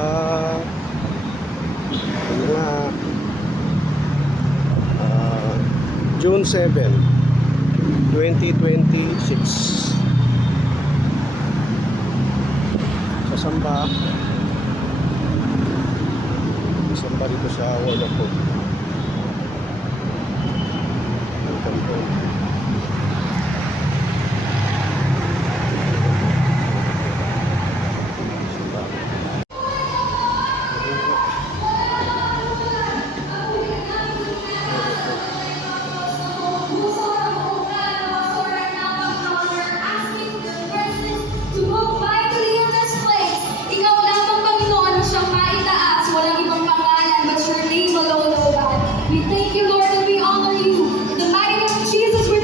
Ah, mga June 7, 2026. Sasamba dito sa Wall of Hope. Welcome home. We thank you, Lord, and we honor you. In the mighty name of Jesus, we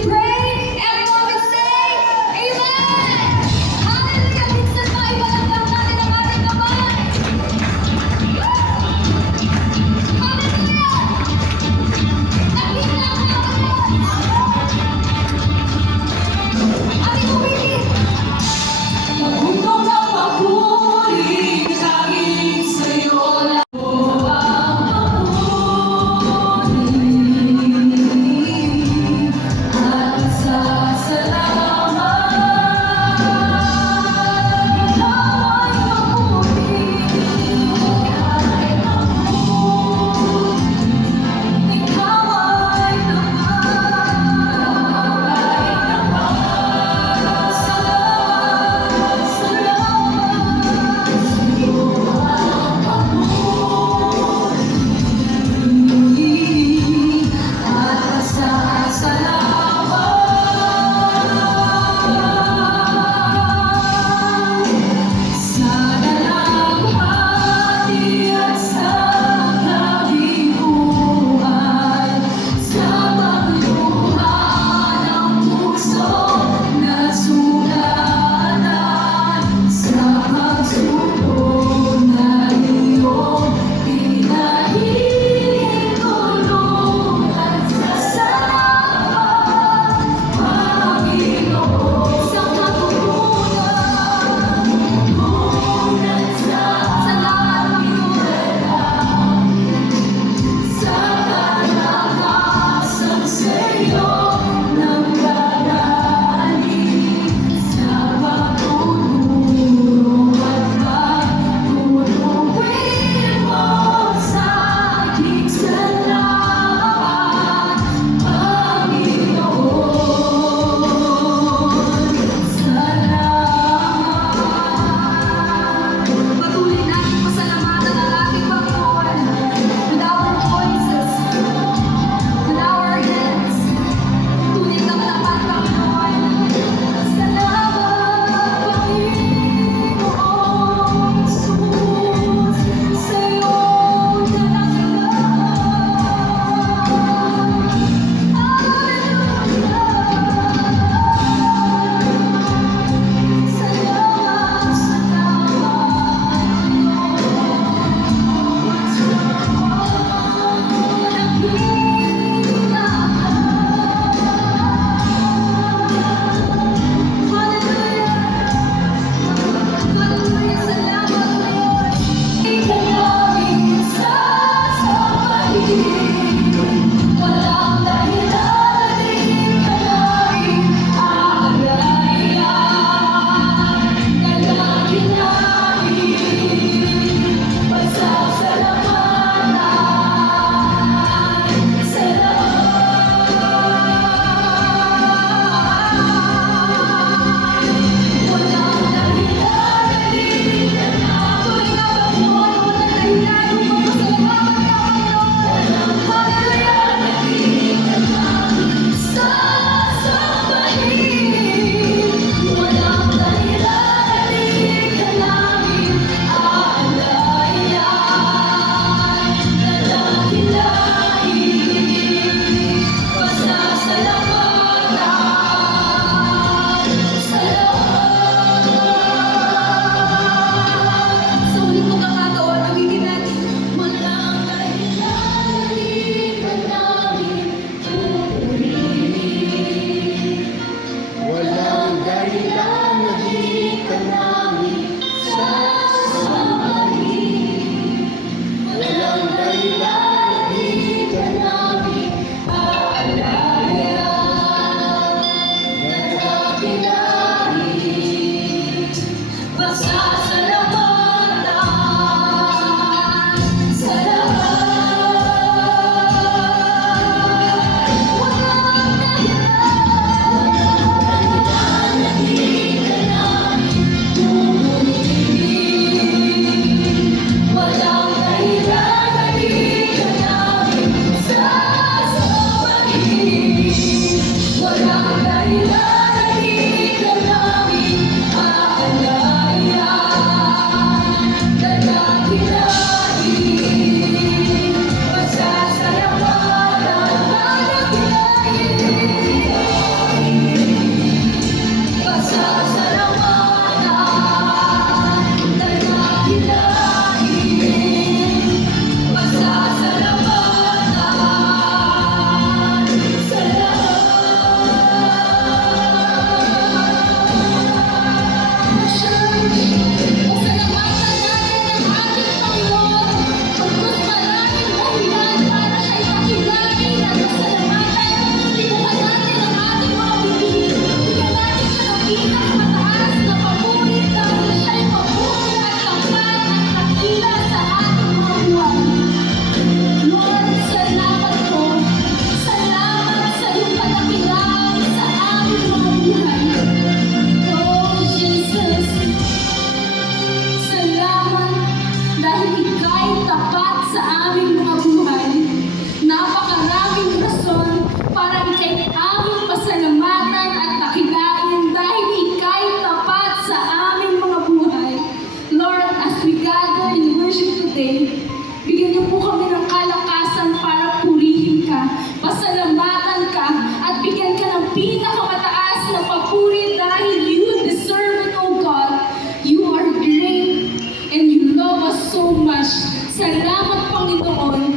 Salamat, Panginoon.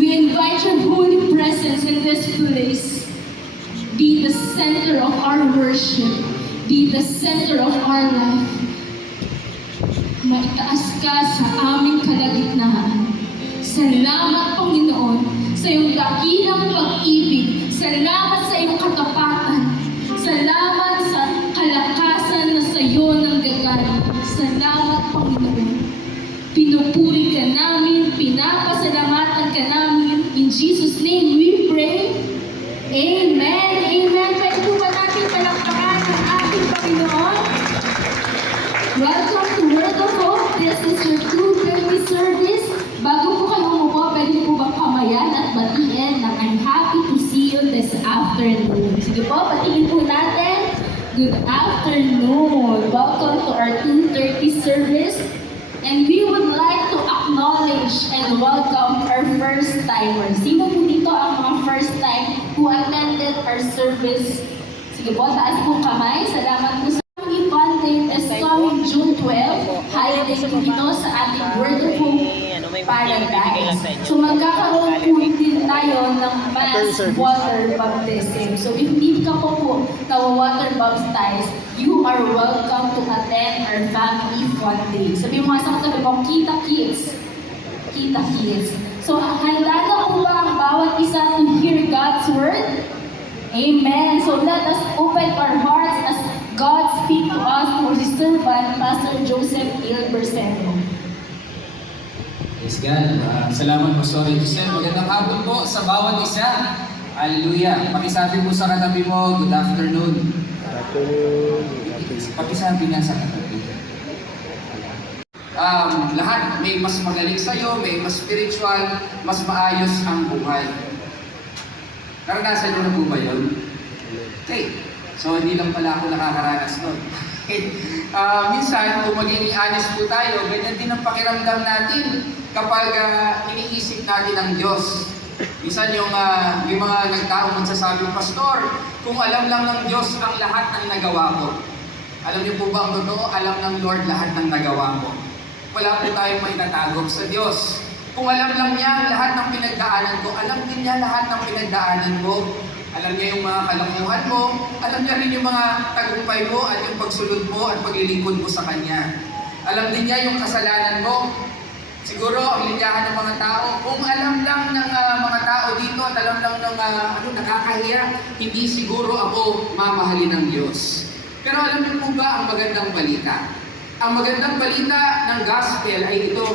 We invite your holy presence in this place. Be the center of our worship. Be the center of our life. Maitaas ka sa aming kalagitnaan. Salamat, Panginoon, sa iyong dakilang pag-ibig. Salamat sa iyong katapatan. Salamat sa kalakasan na sa iyo nang gagaling. Salamat, Panginoon. Pinupuri ka namin, pinapasalamatan ka namin. In Jesus' name we pray. Amen. Amen. Pwede po ba natin palakpakan ang ating Panginoon? Welcome to Word of Hope. This is your 2:30 service. Bago po kayo umupo, pwede po bang kamayan at batiin na I'm happy to see you this afternoon. Sige po, batiin po natin. Good afternoon. Welcome to our 2:30 service. And we would like to acknowledge and welcome our first-timers. Sino po dito ang mga first-time who attended our service? Sige po, taas po kamay. Salamat po sa Family Fun Day is coming June 12. Holiday po dito sa ating Word of Hope Paradise. So magkakaroon po din tayo ng mass water baptism. So if hindi ka po na-water baptized, you are welcome to attend our Family Fun Day. Sabi mo nga sa katabi mo, Kita Kids. Kita Kids. So handa na po ba ang bawat isa to hear God's Word? Amen. So let us open our hearts as God speak to us through His servant, Pastor Joseph Ilberseno. Praise God. Salamat po, Sorry Joseph. Magandang hapon po sa bawat isa. Hallelujah. Pakisabi po sa katabi mo, good afternoon. Pakisabi nga sa katabi. Lahat may mas magaling sa'yo, may mas spiritual, mas maayos ang buhay. Naranasan niyo na po ba yun? Okay. So, hindi lang pala ako nakakaranas nun. Minsan, kung magiging honest po tayo, ganyan din ang pakiramdam natin kapag iniisip natin ang Diyos. Minsan yung mga nagtaong magsasabi, Pastor, kung alam lang ng Diyos ang lahat ng nagawa ko. Alam niyo po ba ang totoo? Alam ng Lord lahat ng nagawa ko. Wala po tayong maitatago sa Diyos. Kung alam lang niya ang lahat ng pinagdaanan ko, alam din niya lahat ng pinagdaanan mo. Alam niya yung mga kalakuhan mo, alam niya rin yung mga tagumpay mo at yung pagsunod mo at paglilingkod mo sa Kanya. Alam din niya yung kasalanan mo. Siguro ang linyahan ng mga tao, kung alam lang ng mga tao dito at alam lang ng nakakahiya, hindi siguro ako mamahalin ng Diyos. Pero alam niyo po ba ang magandang balita? Ang magandang balita ng gospel ay ito,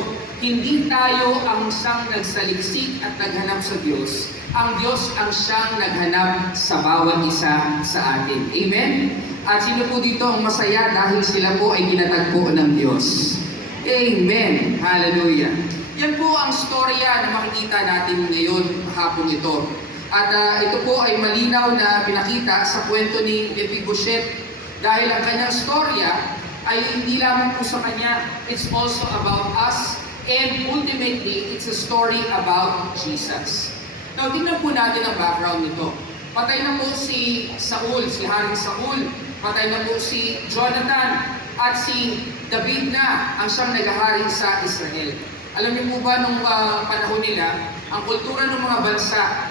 hindi tayo ang siyang nagsaliksik at naghanap sa Diyos. Ang Diyos ang siyang naghanap sa bawat isa sa atin. Amen? At sino po dito ang masaya dahil sila po ay kinatagpo ng Diyos? Amen. Hallelujah. Yan po ang storya na makikita natin ngayon hapon ito. At ito po ay malinaw na pinakita sa kwento ni Mephibosheth dahil ang kanyang storya ay hindi lamang po sa kanya, it's also about us, and ultimately, it's a story about Jesus. Now, tingnan po natin ang background nito. Patay na po si Saul, si Haring Saul. Patay na po si Jonathan at si David na ang siyang naghahari sa Israel. Alam niyo po ba nung panahon nila, ang kultura ng mga bansa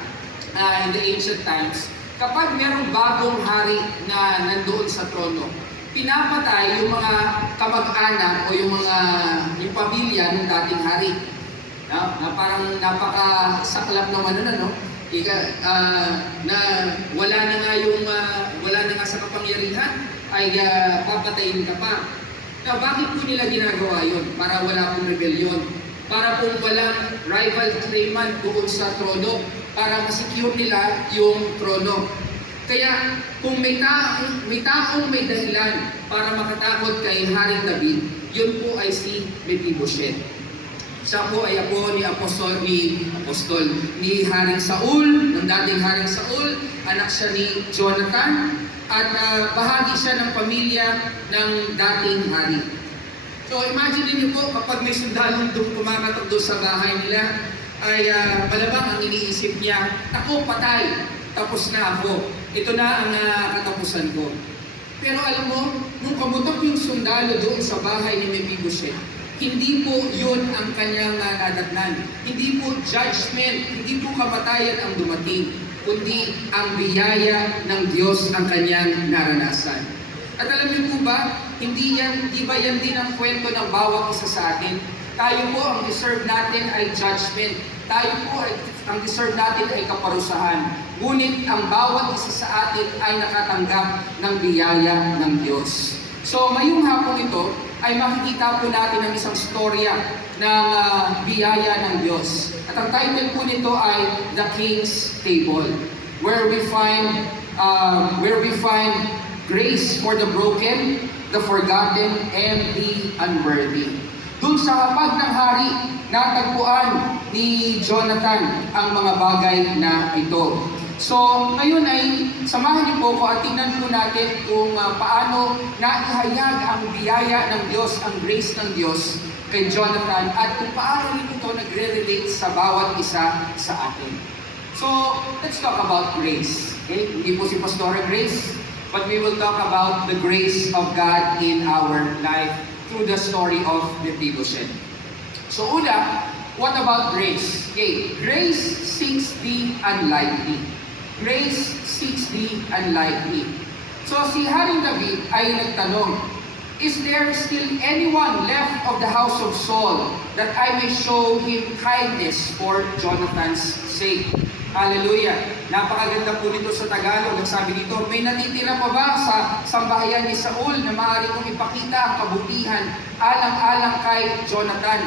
in the ancient times, kapag merong bagong hari na nandoon sa trono, pinapatay yung mga kamag-anak o yung pamilya ng dating hari. Na parang napakasaklap naman no? Na wala na nga sa kapangyarihan ay papatayin ka pa. Now, bakit po nila ginagawa yun? Para wala pong rebellion. Para pong walang rival claimant doon sa trono. Para masecure nila yung trono. Kaya kung may taong may dahilan para makatakot kay Haring David, yun po ay si Mephibosheth. Siya po ay apo ni Haring Saul, ng dating Haring Saul, anak siya ni Jonathan, at bahagi siya ng pamilya ng dating hari. So imagine niyo po kapag may sundalong kumakatok doon sa bahay nila, ay malamang ang iniisip niya, ako patay, tapos na ako. Ito na ang katapusan ko. Pero alam mo, nung kamutok yung sundalo doon sa bahay ni Mephibosheth, hindi po yun ang kanyang nadatnan. Hindi po judgment, hindi po kamatayan ang dumating, kundi ang biyaya ng Diyos ang kanyang naranasan. At alam niyo po ba, di ba yan din ang kwento ng bawat isa sa atin? Tayo po, ang deserve natin ay judgment. Tayo po, ang deserve natin ay kaparusahan. Ngunit ang bawat isa sa atin ay nakatanggap ng biyaya ng Diyos. So, ngayong hapon ito, ay makikita po natin ang isang storya ng biyaya ng Diyos. At ang title po nito ay The King's Table, where we find grace for the broken, the forgotten, and the unworthy. Doon sa hapag ng hari, natagpuan ni Jonathan ang mga bagay na ito. So, ngayon ay samahan niyo po ko at tingnan po natin kung paano naihayag ang biyaya ng Diyos, ang grace ng Diyos kay Jonathan at kung paano rin ito nagre-relate sa bawat isa sa atin. So, let's talk about grace. Okay? Hindi po si Pastora Grace, but we will talk about the grace of God in our life through the story of Mephibosheth. So, una, what about grace? Okay, grace seeks the unlikely. Grace seeks the unlikely. So si Haring David ay nagtanong, is there still anyone left of the house of Saul that I may show him kindness for Jonathan's sake? Hallelujah! Napakaganda po nito sa Tagalog. Ang sabi dito, may natitira pa ba sa sambahayan ni Saul na maaari kong ipakita ang kabutihan alang-alang kay Jonathan?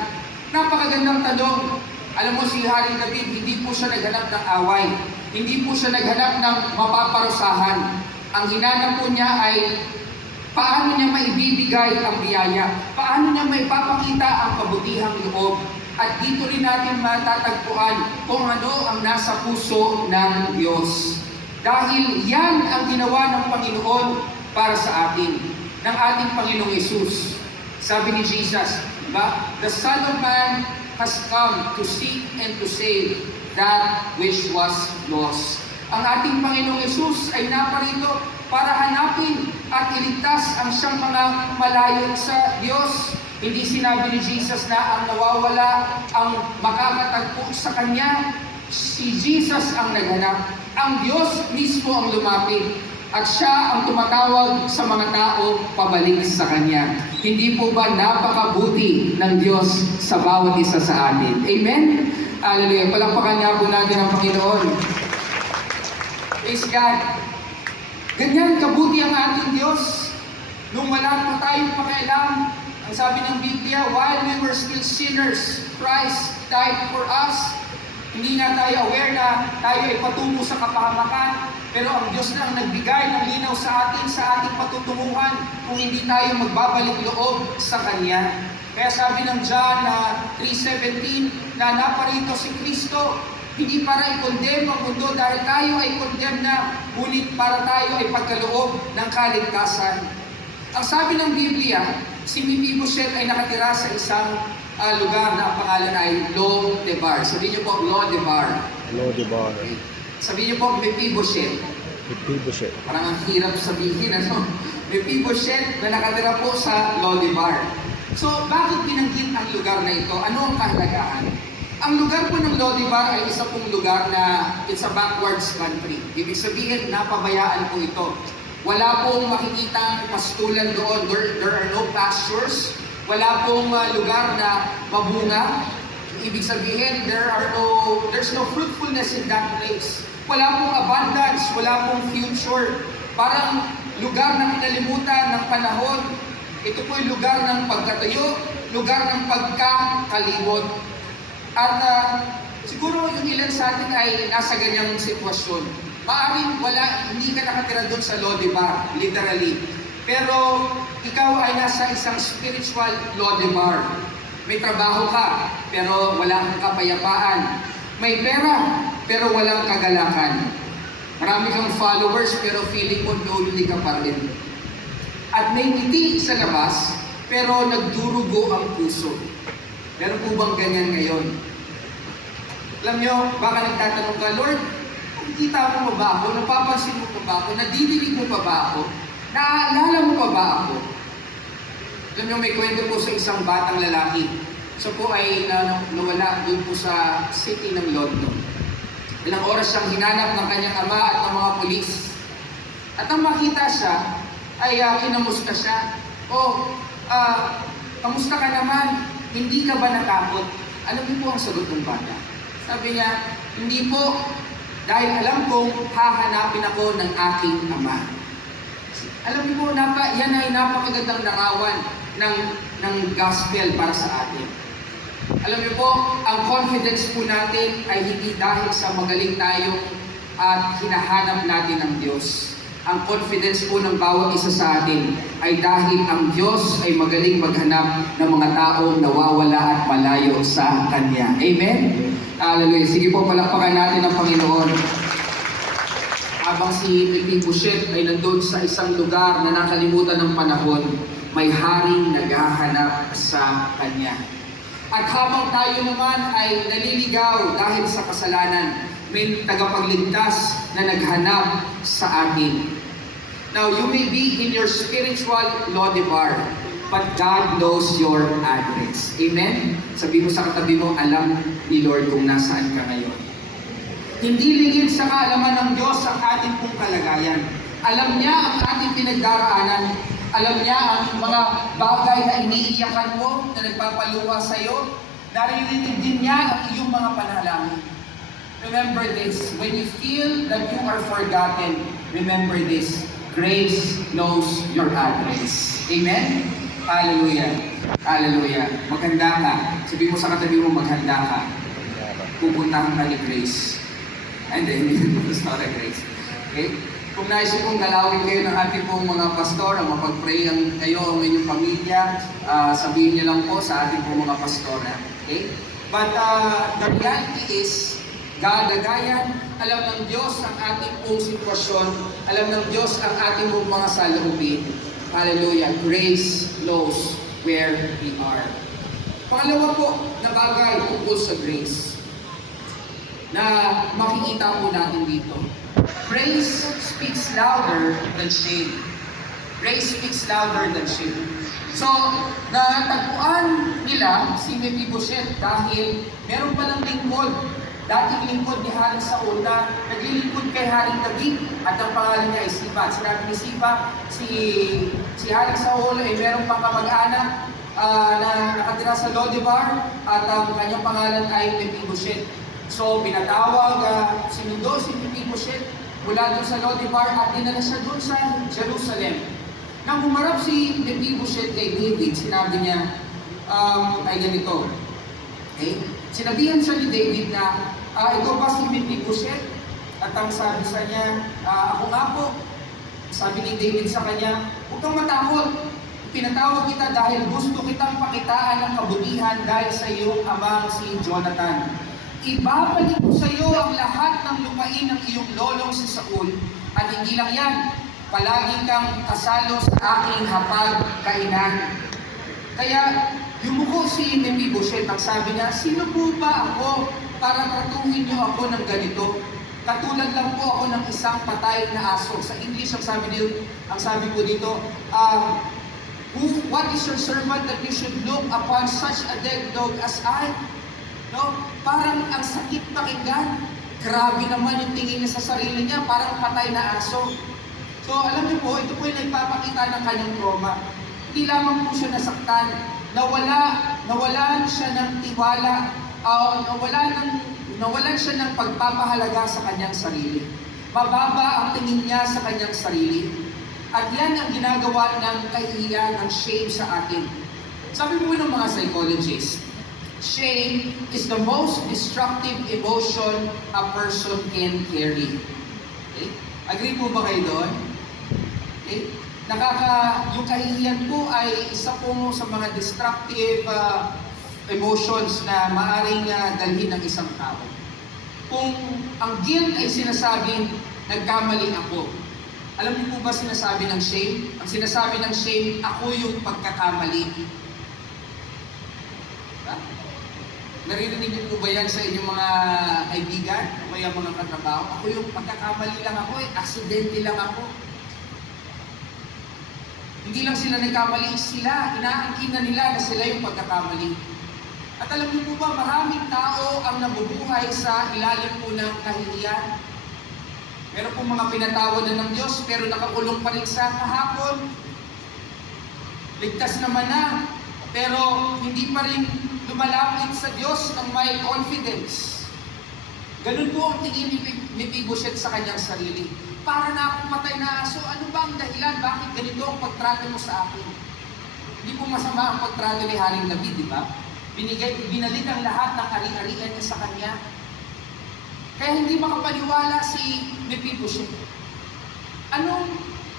Napakagandang tanong. Alam mo si Haring David, hindi po siya naghanap ng away. Hindi po siya naghanap ng mapaparusahan. Ang hinanap po niya ay paano niya maibibigay ang biyaya, paano niya maipapakita ang kabutihang loob. At dito rin natin matatagpuan kung ano ang nasa puso ng Diyos. Dahil yan ang ginawa ng Panginoon para sa atin, ng ating Panginoong Yesus. Sabi ni Jesus, diba? The Son of Man has come to seek and to save that which was lost. Ang ating Panginoong Yesus ay naparito para hanapin at iligtas ang siyang mga malayo sa Diyos. Hindi sinabi ni Jesus na ang nawawala ang makakatagpo sa Kanya. Si Jesus ang naghanap. Ang Diyos mismo ang lumapit. At siya ang tumatawag sa mga tao pabalik sa Kanya. Hindi po ba napakabuti ng Diyos sa bawat isa sa atin? Amen? Hallelujah. Palakpakan niya po natin ang Panginoon. Praise God. Ganyan kabuti ang ating Diyos. Nung wala pa tayong pakialam, ang sabi ng Biblia, while we were still sinners, Christ died for us. Hindi na tayo aware na tayo ay patungo sa kapahamakan, pero ang Diyos na ang nagbigay ng linaw sa atin, sa ating patutunguhan, kung hindi tayo magbabalik loob sa Kanya. Kaya sabi ng John 3:17 na naparito si Kristo, hindi para i-condemn ang mundo dahil tayo ay condemn na, ngunit para tayo ay pagkaloob ng kaligtasan. Ang sabi ng Biblia, si Mephibosheth ay nakatira sa isang lugar na ang pangalan ay Lo-debar. Sabihin niyo po, Lo-debar. Lo-debar. Sabihin niyo po, Mephibosheth. Mephibosheth. Parang ang hirap sabihin, ano? Mephibosheth na nakatira po sa Lo-debar. So, bakit binanggit ang lugar na ito? Ano ang kahalagahan? Ang lugar po ng Lo-debar ay isa pong lugar na it's a backwards country. Ibig sabihin, napabayaan po ito. Wala pong makikitang pastulan doon. There are no pastures. Wala pong lugar na mabunga. Ibig sabihin, there's no fruitfulness in that place. Wala pong abundance, wala pong future. Parang lugar na kinalimutan ng panahon. Ito po yung lugar ng pagkatayo, lugar ng pagkakalimot. At siguro yung ilan sa atin ay nasa ganyang sitwasyon. Maaring hindi ka nakatira doon sa Lo-debar, literally. Pero ikaw ay nasa isang spiritual Lo-debar. May trabaho ka, pero wala kang kapayapaan. May pera, pero walang kagalakan. Marami kang followers, pero feeling mo lonely ka pa rin. At may ngiti sa labas, pero nagdurugo ang puso. Meron po bang ganyan ngayon? Alam nyo, baka nagtatanong ka, Lord, nakikita mo pa ba ako? Napapansin mo pa ba ako? Nadidinig mo pa ba ako? Naaalala mo pa ba ako? Alam niyo, may kwento po sa isang batang lalaki. So po ay nawala doon po sa city ng London. Ilang oras siyang hinanap ng kanyang ama at ng mga pulis. At nang makita siya, ay kinamusta siya. Kamusta ka naman? Hindi ka ba natakot? Alam niyo po ang sagot ng bata. Sabi niya, hindi po, dahil alam kong hahanapin ako ng aking ama. Alam niyo po, yan ay napakagandang larawan ng gospel para sa atin. Alam niyo po, ang confidence po natin ay hindi dahil sa magaling tayo at hinahanap natin ang Diyos. Ang confidence po ng bawat isa sa atin ay dahil ang Diyos ay magaling maghanap ng mga taong nawawala at malayo sa Kanya. Amen? Hallelujah. Sige po, palakpakan natin ang Panginoon. Habang si Mephibosheth ay nandun sa isang lugar na nakalimutan ng panahon, may haring naghahanap sa Kanya. At habang tayo naman ay naliligaw dahil sa kasalanan, may tagapagligtas na naghanap sa atin. Now, you may be in your spiritual Lodebar, but God knows your address. Amen? Sabi mo sa katabi mo, alam ni Lord kung nasaan ka ngayon. Hindi lingid sa kaalaman ng Diyos ang ating pong kalagayan. Alam niya ang ating pinagdaraanan. Alam niya ang mga bagay na iniiyakan mo, na nagpapaluha sa iyo. Naririnig din niya ang iyong mga panalangin. Remember this, when you feel that you are forgotten, remember this, grace knows your address. Amen? Hallelujah. Hallelujah. Maghanda ka. Sabi mo sa katabi mo, maghanda ka. Pupuntahan ka ni Grace. And then, sorry, Grace. Okay? Kung naisip kong galawin kayo ng ating pong mga pastor, mapag-pray kayo ang inyong pamilya, sabihin niyo lang po sa ating pong mga pastora. Okay? But the reality is, kadagayan, alam ng Diyos ang ating pong sitwasyon, alam ng Diyos ang ating pong mga saloobin. Hallelujah. Grace knows where we are. Pangalawa po na bagay tungkol sa grace na makikita po natin dito. Grace speaks louder than shame. Grace speaks louder than shame. So, natagpuan nila si Mephibosheth dahil meron palang lingkod. Dating lingkod ni Haring Saul na naglilingkod kay Haring David at ang pangalan niya ay Siba. Sinabi ni Siba, si Haring Saul ay meron pang kamag-anak na nakatira sa Lodebar at ang kanyang pangalan ay Mephibosheth. So, pinatawag, sinundo si Mephibosheth mula doon sa Lodebar at dinala siya doon sa Jerusalem. Nang humarap si Mephibosheth kay David, sinabi niya, ay ganito. Okay? Sinabihan siya ni David na, ikaw ba si Mephibosheth? At ang sabi sa niya, ako nga po. Sabi ni David sa kanya, huwag kang matakot. Pinatawag kita dahil gusto kitang pakitaan ng kabutihan dahil sa iyong amang si Jonathan. Ibabalik ko sa iyo ang lahat ng lupain ng iyong lolong si Saul. At hindi lang yan, palagi kang kasalo sa aking hapag-kainan. Kaya, yumuko si Mephibosheth, ang sabi niya, sino po ba ako para tratuhin niyo ako ng ganito? Katulad lang po ako ng isang patay na aso. Sa English, ang sabi po dito, what is your servant that you should look upon such a dead dog as I? No? Parang ang sakit pakinggan. Grabe naman yung tingin niya sa sarili niya, parang patay na aso. So alam niyo po, ito po yung nagpapakita ng kanyang trauma. Hindi lamang po siya nasaktan, nawalan siya ng tiwala, nawalan siya ng pagpapahalaga sa kanyang sarili. Mababa ang tingin niya sa kanyang sarili. At yan ang ginagawa ng kahihiyan, ng shame sa atin. Sabi po ng mga psychologists, shame is the most destructive emotion a person can carry. Okay? Agree po ba kayo doon? Okay? Yung kahihiyan po ay isa po sa mga destructive emotions na maaaring dalhin ng isang tao. Kung ang guilt ay sinasabing, nagkamali ako. Alam niyo po ba sinasabi ng shame? Ang sinasabi ng shame, ako yung pagkakamali. Diba? Naririnig niyo po ba yan sa inyong mga kaibigan o kaya mga katrabaho? Ako yung pagkakamali lang ako, aksidente lang ako. Hindi lang sila nagkamali, sila, inaangkin na nila na sila yung pagkakamali. At alam niyo po ba, maraming tao ang nabubuhay sa ilalim po ng kahihiyan. Meron po mga pinatawad na ng Diyos, pero nakakulong pa rin sa kahapon. Ligtas naman na, pero hindi pa rin lumalapit sa Diyos ng may confidence. Ganun po ang tingin ni Mephibosheth sa kanyang sarili. Para na akong matay na aso, ano ba ang dahilan? Bakit ganito ang pagtrato mo sa akin? Hindi po masama ang pagtrato ni Haring David, di ba? Binalik ang lahat ng ari-arian niya sa kanya. Kaya hindi makapaniwala si Mephibosheth.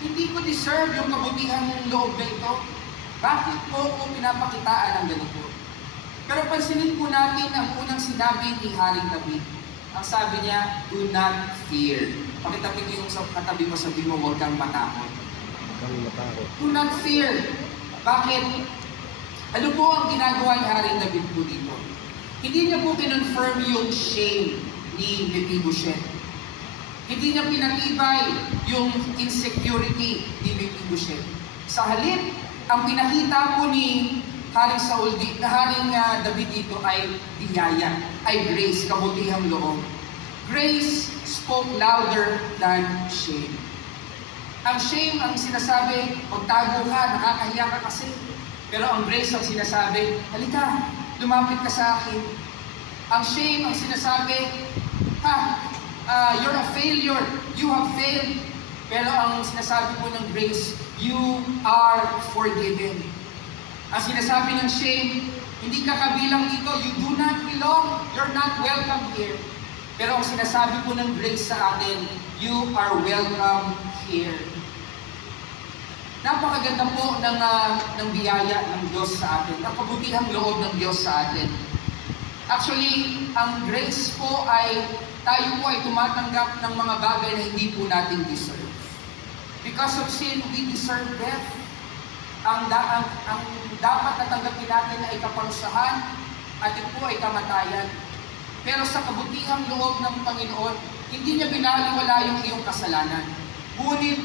Hindi ko deserve yung kabutihang loob na ito? Bakit po ko pinapakitaan ng ganito? Pero pansinin po natin ang unang sinabi ni Haring David. Ang sabi niya, do not fear. Pakitabi ko yung katabi mo, sabi mo, huwag kang matakot. Kang matakot. Do not fear. Bakit? Ano po ang ginagawa ni Haring David po dito? Hindi niya po kinonfirm yung shame ni Mephibosheth. Hindi niya pinatibay yung insecurity ni Mephibosheth. Sa halip, ang pinakita po ni Haring David dito ay biyaya, ay grace, kabutihang loob. Grace spoke louder than shame. Ang shame, ang sinasabi, magtago ka, nakakahiya ka kasi. Pero ang grace ang sinasabi, halika, lumapit ka sa akin. Ang shame ang sinasabi, you're a failure, you have failed. Pero ang sinasabi po ng grace, you are forgiven. Ang sinasabi ng shame, hindi ka kabilang dito, you do not belong, you're not welcome here. Pero ang sinasabi po ng grace sa atin, you are welcome here. Napakaganda po ng biyaya ng Diyos sa atin, ang kabutihang loob ng Diyos sa atin. Actually, ang grace po ay, tayo po ay tumatanggap ng mga bagay na hindi po natin deserve. Because of sin, we deserve death. Ang dapat natanggapin natin ay kaparusahan at ito po ay kamatayan. Pero sa kabutihang loob ng Panginoon, hindi niya binaliwala yung iyong kasalanan. Ngunit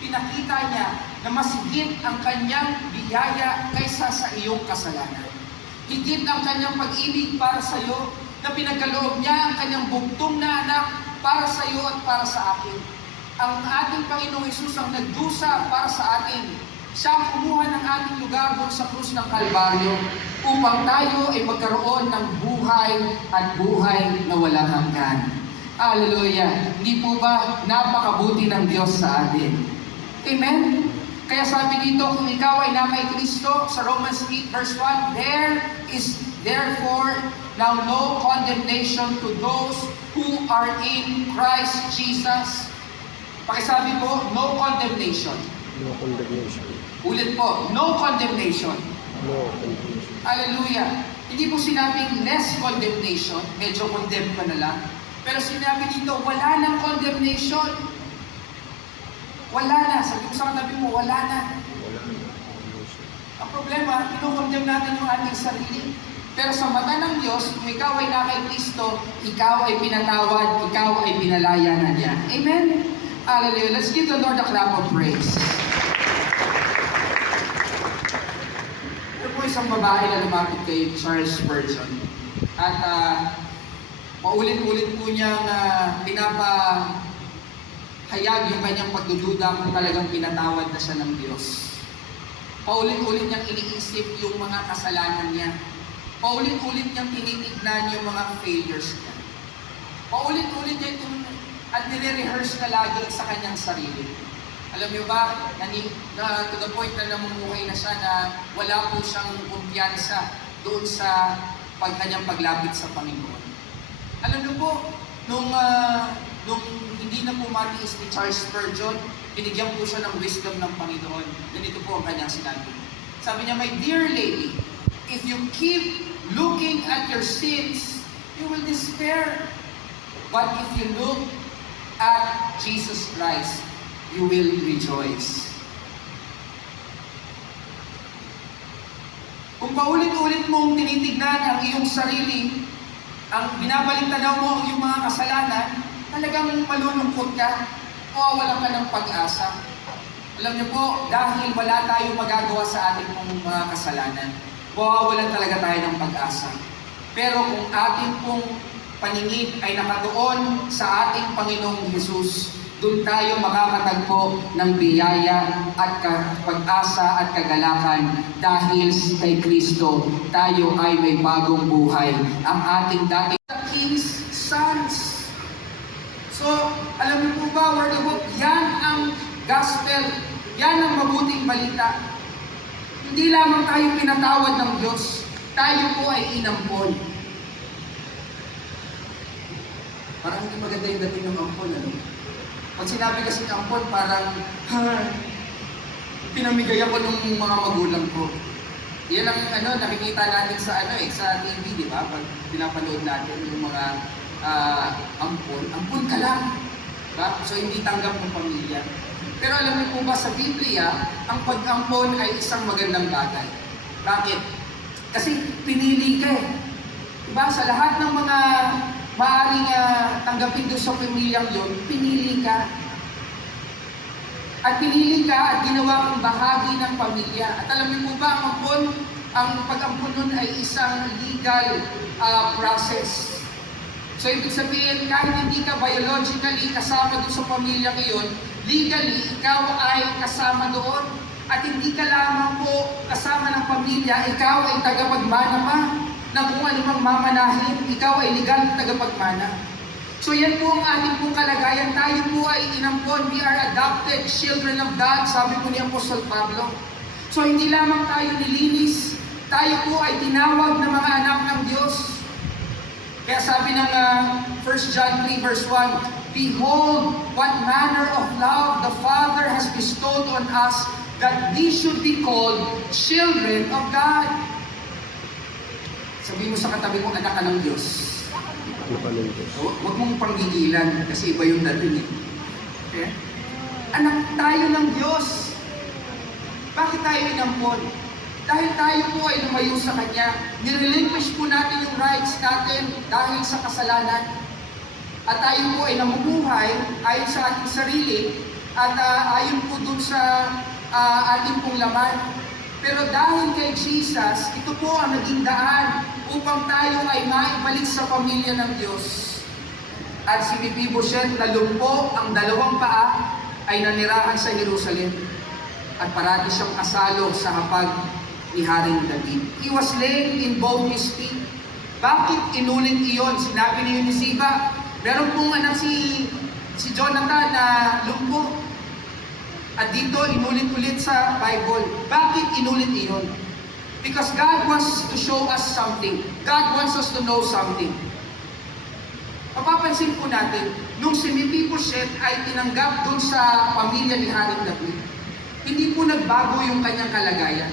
pinakita niya na mas higit ang kanyang biyaya kaysa sa iyong kasalanan. Higit ang kanyang pag-ibig para sa iyo na pinagkaloob niya ang kanyang bugtong na anak para sa iyo at para sa akin. Ang ating Panginoong Hesus ang nagdusa para sa atin. Siya ang kumuha ng ating lugar doon sa krus ng Kalbaryo upang tayo ay magkaroon ng buhay at buhay na walang hanggan. Hallelujah! Hindi po ba napakabuti ng Diyos sa atin? Amen? Kaya sabi dito, kung ikaw ay na kay Kristo, sa Romans 8 verse 1, there is therefore now no condemnation to those who are in Christ Jesus. Pakisabi po, no condemnation. No condemnation. Ulit po, no condemnation. No condemnation. Hallelujah. Hindi po sinabing less condemnation, medyo condemn ka na lang. Pero sinabi dito, wala nang condemnation. Wala na. Sabi ko sa katabi mo, wala na. Wala no condemnation. Ang problema, pinukondem natin yung ating sarili. Pero sa mata ng Diyos, kung ikaw ay na kay Kristo, ikaw ay pinatawad, ikaw ay pinalaya na niya. Amen? Hallelujah. Let's give the Lord a clap of praise. Ito po isang babae na lumapit kay Charles Spurgeon. At paulit-ulit po niyang pinapahayag yung kanyang pagdududa kung talagang pinatawad na siya ng Diyos. Paulit-ulit niyang iniisip yung mga kasalanan niya. Paulit-ulit niyang tinitignan yung mga failures niya. Paulit-ulit niya itong at nire-rehearse na lagi sa kanyang sarili. Alam niyo ba, to the point na namumuhay na siya na wala po siyang kumpiyansa doon sa kanyang paglapit sa Panginoon. Alam niyo po, nung hindi na po matiis ni Charles Spurgeon, binigyan po siya ng wisdom ng Panginoon. Ganito po ang kanyang sinabi. Sabi niya, my dear lady, if you keep looking at your sins, you will despair. But if you look at Jesus Christ, you will rejoice. Kung paulit-ulit mong tinitignan ang iyong sarili, ang binabalik-tanaw mo ang iyong mga kasalanan, talagang malulungkot ka, mawawalan ka ng pag-asa. Alam niyo po, dahil wala tayong magagawa sa ating pong mga kasalanan, mawawalan talaga tayo ng pag-asa. Pero kung ating pong paningin ay nakatuon sa ating Panginoong Hesus, doon tayo makakatagpo ng biyaya at pag-asa at kagalakan dahil kay Kristo tayo ay may bagong buhay. Ang ating dating King's sons. So, alam niyo po ba, Word of God, yan ang gospel, yan ang mabuting balita. Hindi lamang tayo pinatawad ng Diyos, tayo po ay inampon. Parang hindi maganda yung dating ng ampon, ano? Pag sinabi kasi ng ampon, parang, pinamigay ako ng mga magulang ko. Yan ang nakikita natin sa sa TV, di ba? Pag pinapanood natin yung mga ampon ka lang. Diba? So hindi tanggap ng pamilya. Pero alam niyo po ba sa Biblia, ang pag-ampon ay isang magandang bagay. Bakit? Kasi pinili ka eh. Diba? Sa lahat ng mga maaaring tanggapin doon sa pamilyang yun, pinili ka. At pinili ka at ginawa kang bahagi ng pamilya. At alam niyo po ba, ang pag-ampon nun ay isang legal process. So ibig sabihin, kahit hindi ka biologically kasama doon sa pamilya ngayon, legally, ikaw ay kasama doon. At hindi ka lamang po kasama ng pamilya, ikaw ay tagapagmana pa na kung ano mang mamanahin, ikaw ay legal na tagapagmana. So yan po ang ating pong kalagayan. Tayo po ay inampon. We are adopted children of God, sabi po ni Apostol Pablo. So hindi lamang tayo nilinis, tayo po ay tinawag na mga anak ng Diyos. Kaya sabi ng 1 John 3 verse 1, Behold, what manner of love the Father has bestowed on us, that we should be called children of God. Sabi mo sa katabi mo, anak ka ng Diyos. Ano pa ng Diyos? Huwag mong panggigilan kasi iba yung dating eh. Okay? Anak tayo ng Diyos. Bakit tayo inampon? Dahil tayo po ay lumayo sa Kanya. Nirelinquish po natin yung rights natin dahil sa kasalanan. At tayo po ay namumuhay ayon sa ating sarili at ayon po dun sa ating pong laman. Pero dahil kay Jesus, ito po ang naging daan upang tayo ay maibalik sa pamilya ng Diyos. At si Mephibosheth na lumpo ang dalawang paa ay nanirahan sa Jerusalem. At parati siyang kasalo sa hapag ni Haring David. He was lame in both his feet. Bakit inulit iyon? Sinabi ni Ziba, meron pong anak si Jonathan na lumpo. At dito, inulit-ulit sa Bible. Bakit inulit iyon? Because God wants to show us something. God wants us to know something. Mapapansin po natin, nung si Mephibosheth ay tinanggap doon sa pamilya ni Haring David, hindi po nagbago yung kanyang kalagayan.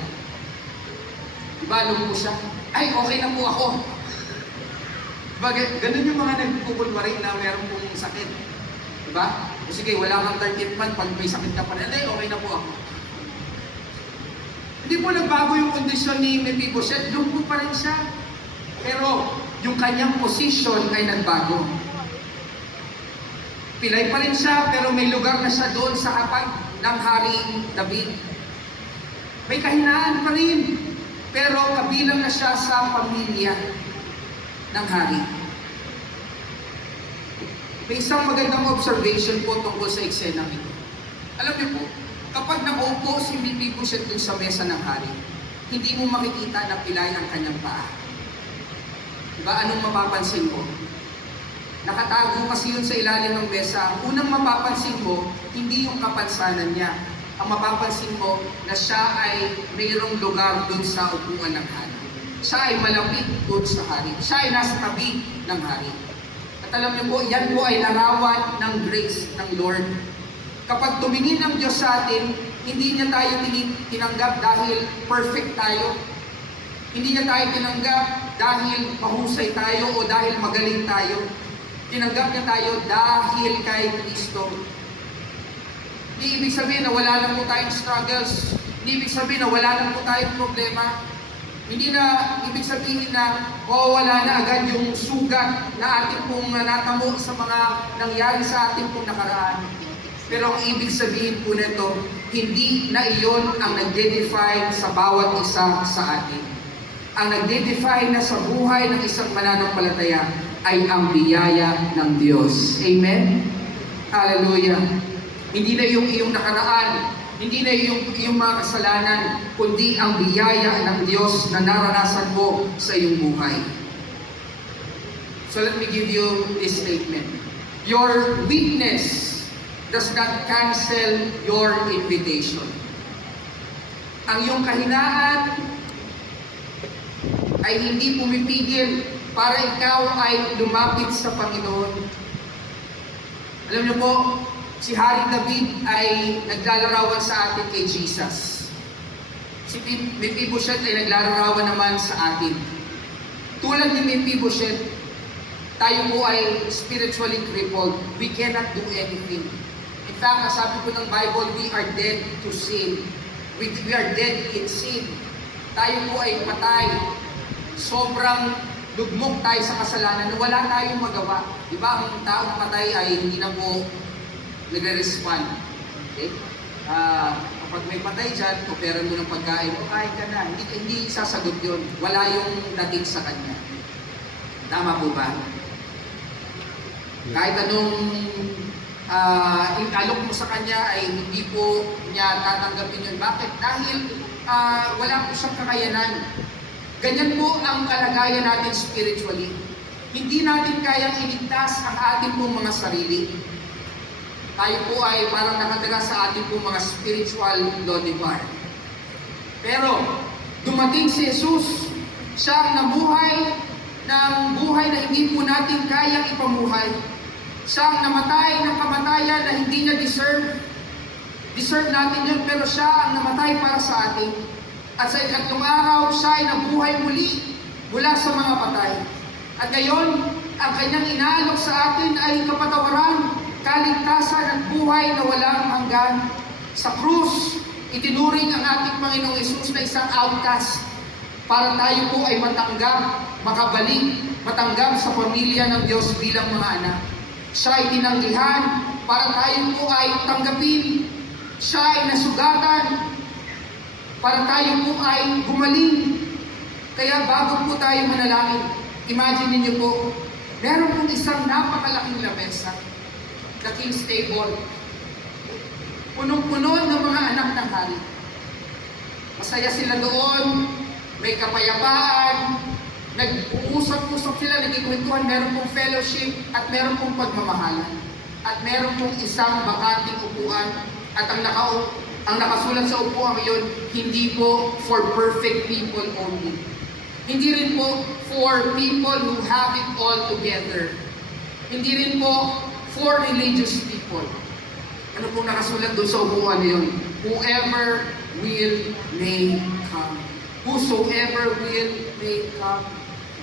Diba, lumpo siya, ay okay na po ako. Diba, ganun yung mga nagkukulwari na meron pong sakit. Diba? O sige, wala kang 13th month, pag may sakit ka pa rin, ay, okay na po ako. Hindi po nagbago yung kondisyon ni Mephibosheth, lumpo pa rin siya. Pero, yung kanyang position ay nagbago. Pilay pa rin siya, pero may lugar na siya doon sa hapag ng Haring David. May kahinaan pa rin, pero kabilang na siya sa pamilya ng hari. May isang magandang observation po tungkol sa eksena ito. Alam niyo po, kapag nakaupo si Mephibosheth dun sa mesa ng hari, hindi mo makikita na pilay ang kanyang paa. Diba? Anong mapapansin mo? Nakatago kasi yun sa ilalim ng mesa. Ang unang mapapansin mo, hindi yung kapansanan niya. Ang mapapansin mo na siya ay mayroong lugar doon sa upuan ng hari. Siya ay malapit doon sa hari. Siya ay nasa tabi ng hari. At alam niyo po, yan po ay larawan ng grace ng Lord. Kapag tumingin ang Diyos sa atin, hindi niya tayo tinanggap dahil perfect tayo. Hindi niya tayo tinanggap dahil mahusay tayo o dahil magaling tayo. Tinanggap niya tayo dahil kay Kristo. Hindi ibig sabihin na wala lang po tayong struggles. Hindi ibig sabihin na wala lang po tayong problema. Hindi na ibig sabihin na wala na agad yung sugat na ating pong natamo sa mga nangyari sa ating pong nakaraan. Pero ang ibig sabihin po nito, hindi na iyon ang nagde-define sa bawat isa sa atin. Ang nagde-define na sa buhay ng isang mananampalataya ay ang biyaya ng Diyos. Amen? Hallelujah. Hindi na yung iyong nakaraan, hindi na yung iyong mga kasalanan, kundi ang biyaya ng Diyos na naranasan mo sa iyong buhay. So let me give you this statement. Your weakness does not cancel your invitation. Ang iyong kahinaan ay hindi pumipigil para ikaw ay lumapit sa Panginoon. Alam niyo po, si Hari David ay naglalarawan sa atin kay Jesus. Si Mephibosheth ay naglalarawan naman sa atin. Tulad ni Mephibosheth, tayo po ay spiritually crippled. We cannot do anything. In fact, sabi po ng Bible, we are dead to sin. We are dead in sin. Tayo po ay patay. Sobrang lugmok tayo sa kasalanan. Wala tayong magawa. Diba, ang taong patay ay hindi na po nagre-respond. Okay? Kapag may patay dyan, opera mo ng pagkain, kain ka na. Hindi sasagot yun. Wala yung dating sa kanya. Tama po ba? Kahit anong alok mo sa kanya ay hindi po niya tatanggapin yun. Bakit? Dahil wala po siyang kakayanan. Ganyan po ang kalagayan natin spiritually. Hindi natin kayang iligtas ang ating pong mga sarili. Tayo po ay parang nakatira sa ating pong mga spiritual Lodebar. Pero dumating si Jesus, siya ang nabuhay ng buhay na hindi po natin kayang ipamuhay. Siya ang namatay ng kamatayan na hindi niya deserve. Deserve natin yun, pero siya ang namatay para sa atin. At sa ikatlong araw, siya ay nabuhay muli mula sa mga patay. At ngayon, ang kanyang inaalok sa atin ay kapatawaran, kaligtasan at buhay na walang hanggan. Sa krus, itinuring ang ating Panginoong Hesus na isang outcast para tayo po ay matanggap, makabalik, matanggap sa pamilya ng Diyos bilang mga anak. Siya ay tinanggihan para tayo po ay tanggapin. Siya ay nasugatan para tayo po ay gumaling. Kaya bago po tayo manalangin, imagine niyo po, meron pong isang napakalaking lamesa, the King's Table. Punong-puno ng mga anak ng hari. Masaya sila doon, may kapayapaan, nag-uusap-usap sila, nagkikwentuhan, meron pong fellowship at meron pong pagmamahalan. At meron pong isang bakanting upuan at ang nakasulat sa upuan yun, hindi po for perfect people only. Hindi rin po for people who have it all together. Hindi rin po for religious people. Ano pong nakasulat doon sa upuan na yun? Whoever will may come. Whosoever will may come.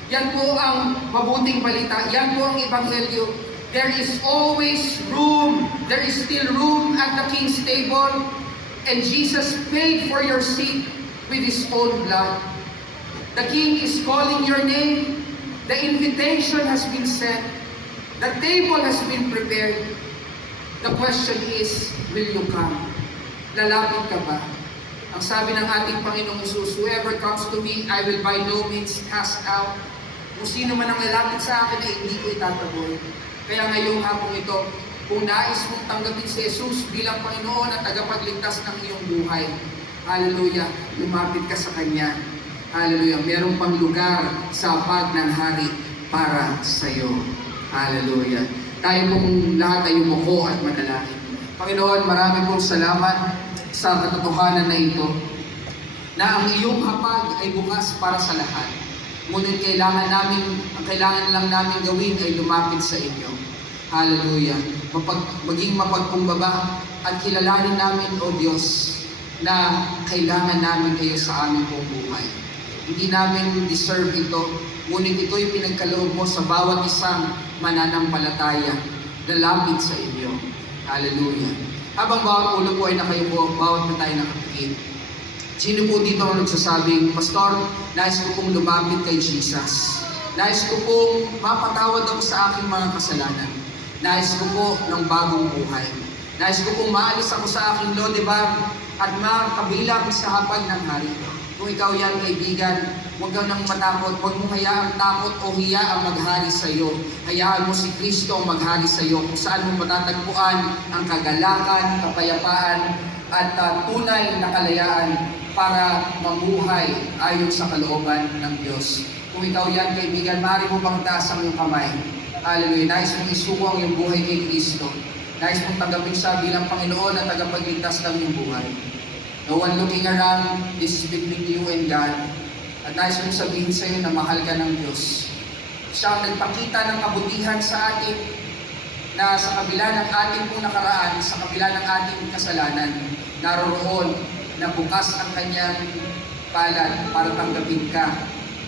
Yan po ang mabuting balita. Yan po ang ebanghelyo. There is always room. There is still room at the King's table. And Jesus paid for your seat with His own blood. The King is calling your name. The invitation has been sent. The table has been prepared. The question is, will you come? Lalapit ka ba? Ang sabi ng ating Panginoong Hesus, whoever comes to me, I will by no means cast out. Kung sino man ang lalapit sa akin, ay hindi ko itataboy. Kaya ngayong hapong ito, kung nais mong tanggapin si Jesus bilang Panginoon at tagapagligtas ng iyong buhay, hallelujah, lumapit ka sa Kanya. Hallelujah, merong pang lugar sa pag ng hari para sa iyo. Hallelujah. Tayo pong lahat ay umuko at manalangin. Panginoon, marami pong salamat sa katotohanan na ito, na ang iyong hapag ay bukas para sa lahat. Ngunit ang kailangan lang namin gawin ay lumapit sa inyo. Hallelujah. Maging mapagkumbaba at kilalanin namin, O Diyos, na kailangan namin kayo sa aming pong buhay. Hindi namin deserve ito, ngunit ito'y pinagkaloob mo sa bawat isang mananampalataya na lapit sa inyo. Hallelujah. Habang bawat ulo po ay nakayupo, bawat na tayo nakatingin. Sino po dito ang nagsasabing, Pastor, nais ko pong lumapit kay Jesus. Nais ko pong mapatawad ako sa aking mga kasalanan. Nais ko po ng bagong buhay. Nais ko kung maalis ako sa aking lodebag at makabilang sa hapag ng hari. Kung ikaw yan, kaibigan, huwag ka nang matakot, huwag mong hayaang takot o hiya ang maghari sa iyo. Hayaan mo si Kristo ang maghari sa iyo kung saan mo matatagpuan ang kagalakan, kapayapaan, at tunay na kalayaan para mabuhay ayon sa kalooban ng Diyos. Kung ikaw yan, kaibigan, maaari mo bang taas ang iyong kamay? Hallelujah. Nais mong isuko ang iyong buhay kay Kristo. Nais mong tanggapin siya bilang Panginoon at tagapagligtas ng iyong buhay. No one looking around, this is between you and God. At nais mong sabihin sa iyo na mahal ka ng Diyos. Siya ang nagpakita ng kabutihan sa atin na sa kabila ng ating pong nakaraan, sa kabila ng ating kasalanan, naroroon na bukas ang kanyang palad para tanggapin ka.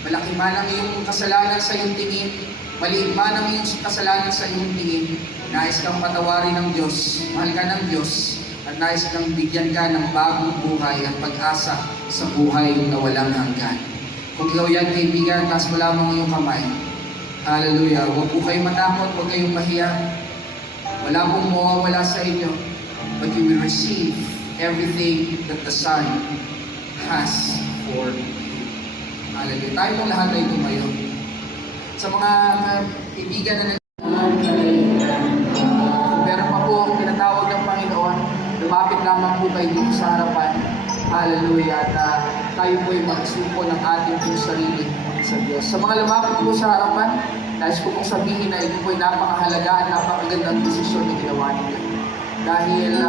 Malaki man ang iyong kasalanan sa iyong tingin, maliit man ang iyong kasalanan sa iyong tingin, nais kang patawarin ng Diyos, mahal ka ng Diyos, at nais kang bigyan ka ng bagong buhay at pag-asa sa buhay na walang hanggan. Kung ikaw yan, kaibigan, taas mo lamang ang iyong kamay. Hallelujah. Huwag po kayong matakot, huwag kayong mahiya. Wala pong mawawala sa inyo, but you will receive everything that the Son has for you. Hallelujah. Tayo pong lahat ay tumayo. Sa mga kaibigan na meron pa po tinatawag ng Panginoon, lumapit lamang po kayo dito sa harapan. Hallelujah. At tayo po ay magsuko ng ating pong sarili sa Diyos. Sa mga lumapit po sa harapan, nais ko pong sabihin na ito po ay napakahalaga at napakagandang desisyon na ginawa ninyo. Dahil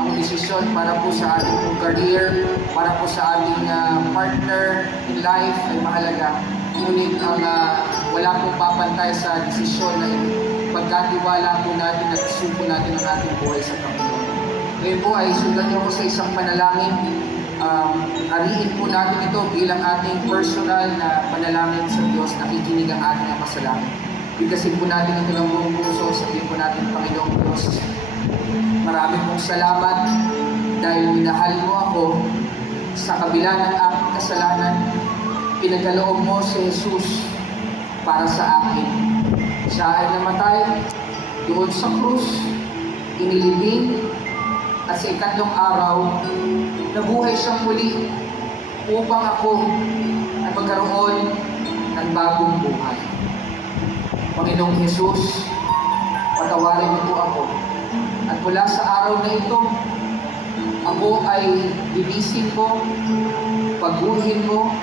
ang desisyon para po sa ating pong career, para po sa ating partner in life ay mahalaga. Ngunit ang wala pong papantay sa desisyon na pagkatiwala po natin at isuko natin ang ating buhay sa Panginoon. Ngayon po ay sundan niyo ko sa isang panalangin. Ariin po natin ito bilang ating personal na panalangin sa Diyos, nakikinig ang ating Ama sa langit. Bigkasin po natin ito ng buong puso, sabihin po natin, Panginoong Diyos, maraming pong salamat dahil minahal mo ako sa kabila ng aking kasalanan. Pinagkaloob mo si Jesus para sa akin. Siya ay namatay doon sa krus, inilibing, at sa ikatlong araw, nabuhay siyang muli upang ako ay magkaroon ng bagong buhay. Panginoong Jesus, patawarin mo po ako. At mula sa araw na ito, ako ay linisin mo, paguhin mo,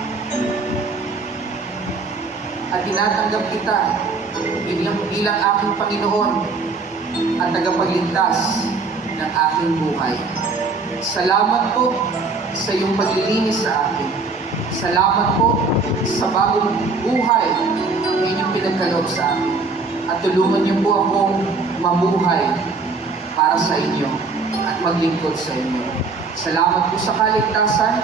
at tinatanggap kita bilang aking Panginoon at tagapagligtas ng aking buhay. Salamat po sa iyong paglilinis sa akin. Salamat po sa bagong buhay na inyong pinagkaloob sa akin. At tulungan niyo po akong mamuhay para sa inyo at maglingkod sa inyo. Salamat po sa kaligtasan.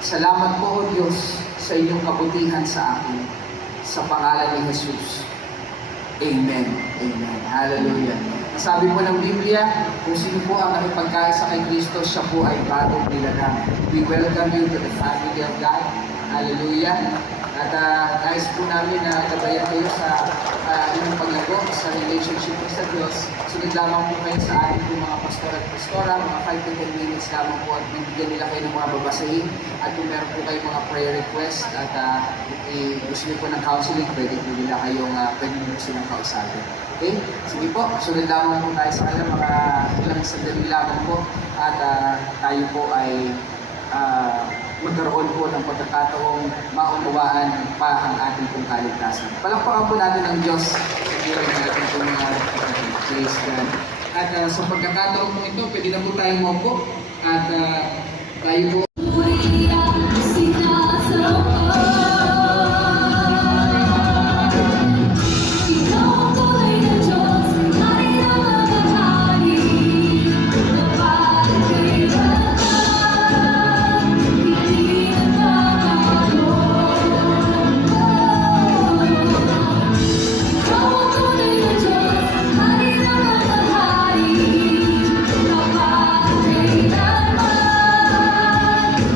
Salamat po, O Diyos, sa inyong kabutihan sa akin. Sa pangalan ni Jesus. Amen. Amen. Hallelujah. Sabi po ng Biblia, kung sino po ang nakipagkaisa kay Kristo, siya po ay bagong nilalang. We welcome you to the family of God. Hallelujah. At nais po namin na gabayan kayo sa inyong paglago sa relationship mo sa Diyos. Sunod lamang po kayo sa ating po mga pastor at pastora, mga 5 to 10 minutes lamang po at bibigyan nila kayo ng mga babasahin. At kung meron po kayo mga prayer request at gusto niyo po ng counseling, pwede po nila kayong pwede nyo silang kausapin. Okay? Sige po, sunod lamang po tayo sa kanila, mga ilang sandali lamang po at tayo po ay magkaroon po ng pagkakataong maunawaan pa ang ating pong kaligtasan. Palakpakan po natin ang Diyos sa buhay natin po mga praise God. At sa pagkakataon po ito, pwede na po tayong maupo at tayo po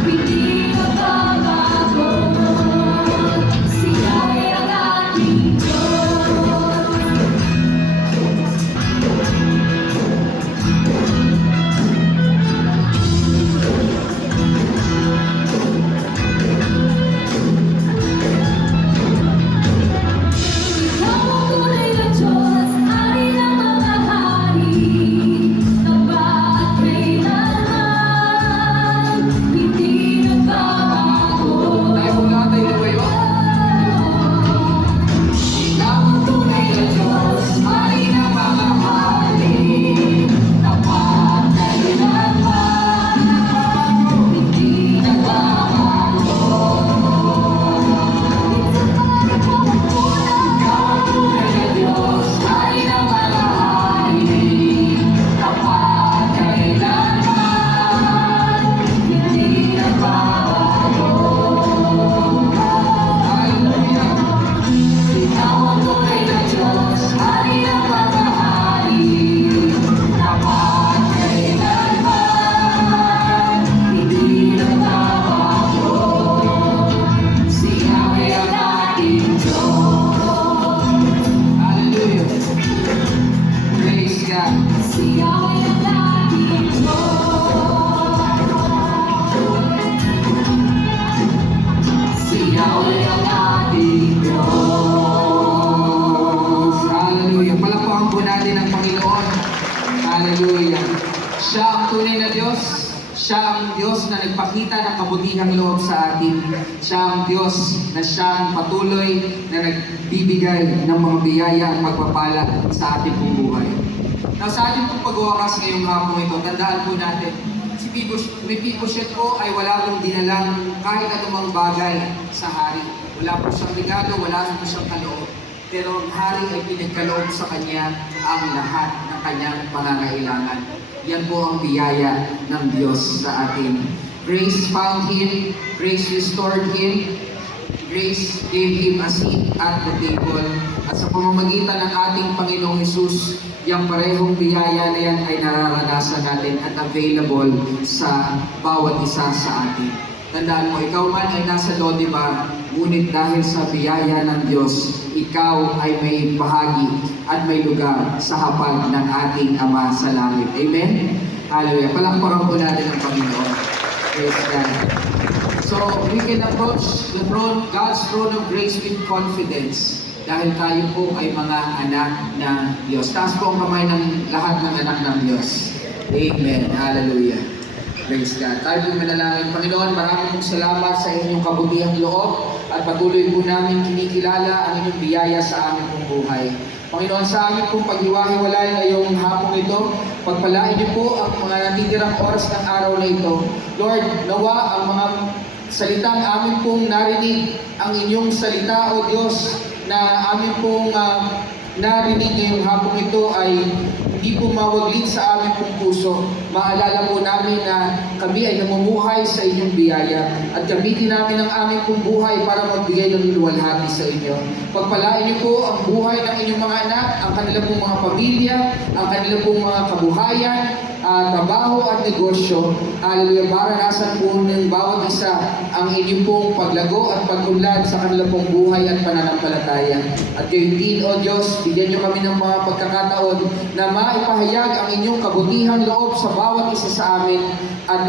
Hindi na babago. Diyos na nagpakita ng kabutihang loob sa atin. Siya ang Diyos na siyang patuloy na nagbibigay ng mga biyaya at pagpapala sa ating pong buhay. Now, sa ating pong pag-uwakas ngayong hapon ito, tandaan po natin, si Mephibosheth po ay wala pong dinalang kahit anumang bagay sa hari. Wala po siyang regalo, wala po siyang kaloob. Pero ang hari ay pinagkaloob sa kanya ang lahat ng kanyang pangangailangan. Yan po ang biyaya ng Diyos sa atin. Grace found him, grace restored him, grace gave him a seat at the table. At sa pamamagitan ng ating Panginoong Hesus, yung parehong biyaya na yan ay nararanasan natin at available sa bawat isa sa atin. Tandaan mo, ikaw man ay nasa Lodibar, ngunit dahil sa biyaya ng Diyos, ikaw ay may bahagi at may lugar sa hapag ng ating Ama sa langit. Amen? Hallelujah. Palakpakan po natin ang Panginoon. Praise God. So, we can approach the throne, God's throne of grace with confidence dahil tayo po ay mga anak ng Diyos. Taas po ang kamay ng lahat ng anak ng Diyos. Amen. Hallelujah. Praise God. Tayo po manalangin. Panginoon, maraming pong salamat sa inyong kabutihang loob at patuloy po namin kinikilala ang inyong biyaya sa aming pong buhay. Panginoon, sa aming pong paghiwa-hiwalay ngayong hapon ito, pagpalain niyo po ang mga natitirang oras ng araw na ito. Lord, nawa ang mga salitang amin pong narinig, ang inyong salita, O Diyos, na amin pong narinig ngayong hapon ito ay hindi po mawaglit sa aming pong puso. Maalala po namin na kami ay namumuhay sa inyong biyaya at gamitin namin ang aming pong buhay para magbigay ng luwalhati sa inyo. Pagpalain niyo po ang buhay ng inyong mga anak, ang kanilang pong mga pamilya, ang kanilang pong mga kabuhayan, trabaho at negosyo. Hallelujah. Maranasan po ng bawat isa ang inyong pong paglago at pag-unlad sa kanilang pong buhay at pananampalataya. At gayon din, O Diyos, bigyan niyo kami ng mga pagkakataon na maipahayag ang inyong kabutihang loob sa bawat isa sa amin at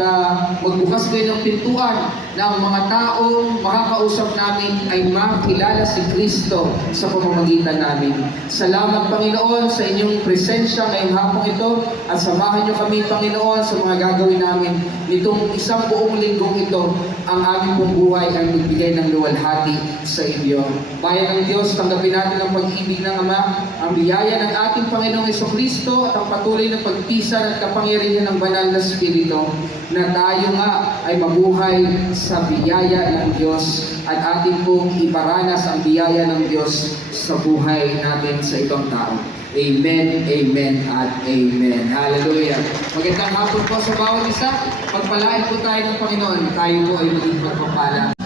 magbukas kayo ng pintuan ng mga taong makakausap namin ay makilala si Kristo sa pamamagitan namin. Salamat, Panginoon, sa inyong presensya ngayong hapong ito at samahan niyo kami, Panginoon, sa mga gagawin namin nitong isang buong linggong ito. Ang aming pong buhay ay magbigay ng luwalhati sa inyo. Bayan ng Diyos, tanggapin natin ang pag-ibig ng Ama, ang biyaya ng ating Panginoong Jesucristo at ang patuloy na pagpisan at kapangyarihan ng banal na Espiritu na tayo nga ay mabuhay sa biyaya ng Diyos at ating pong iparanas ang biyaya ng Diyos sa buhay natin sa ibang tao. Amen, amen, at amen. Hallelujah. Magandang hapon po sa bawat isa. Pagpalain po tayo ng Panginoon. Tayo po ay maging magpapala.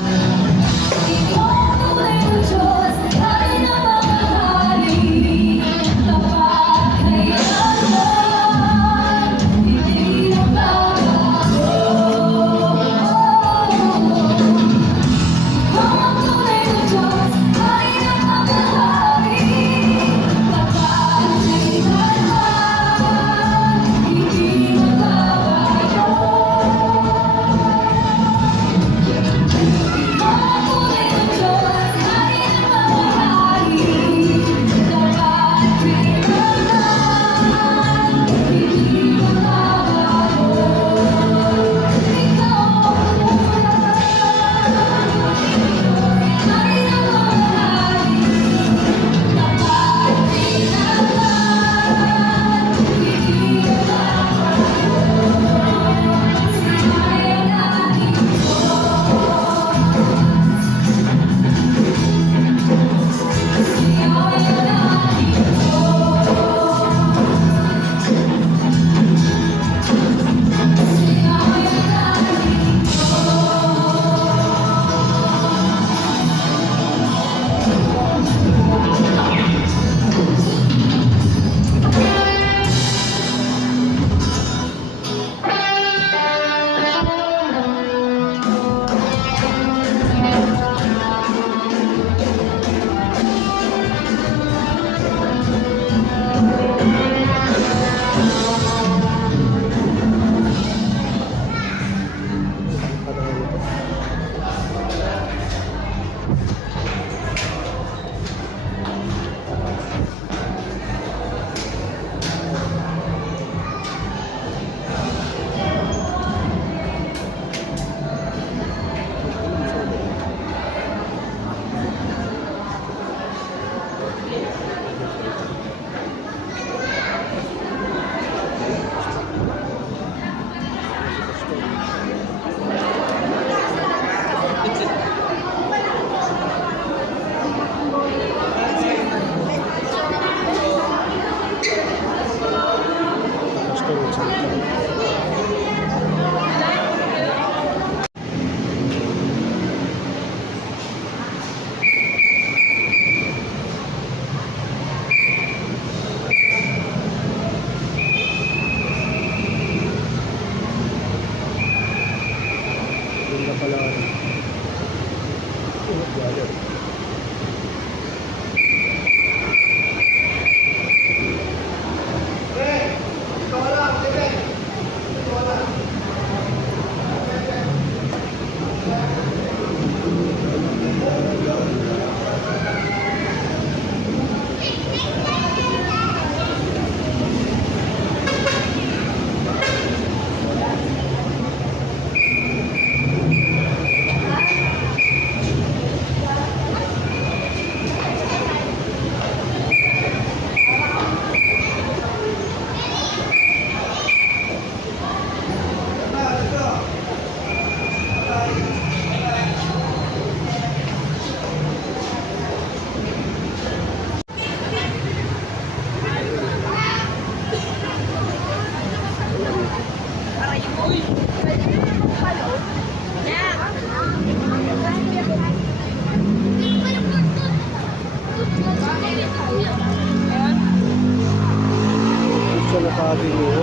natin, oo.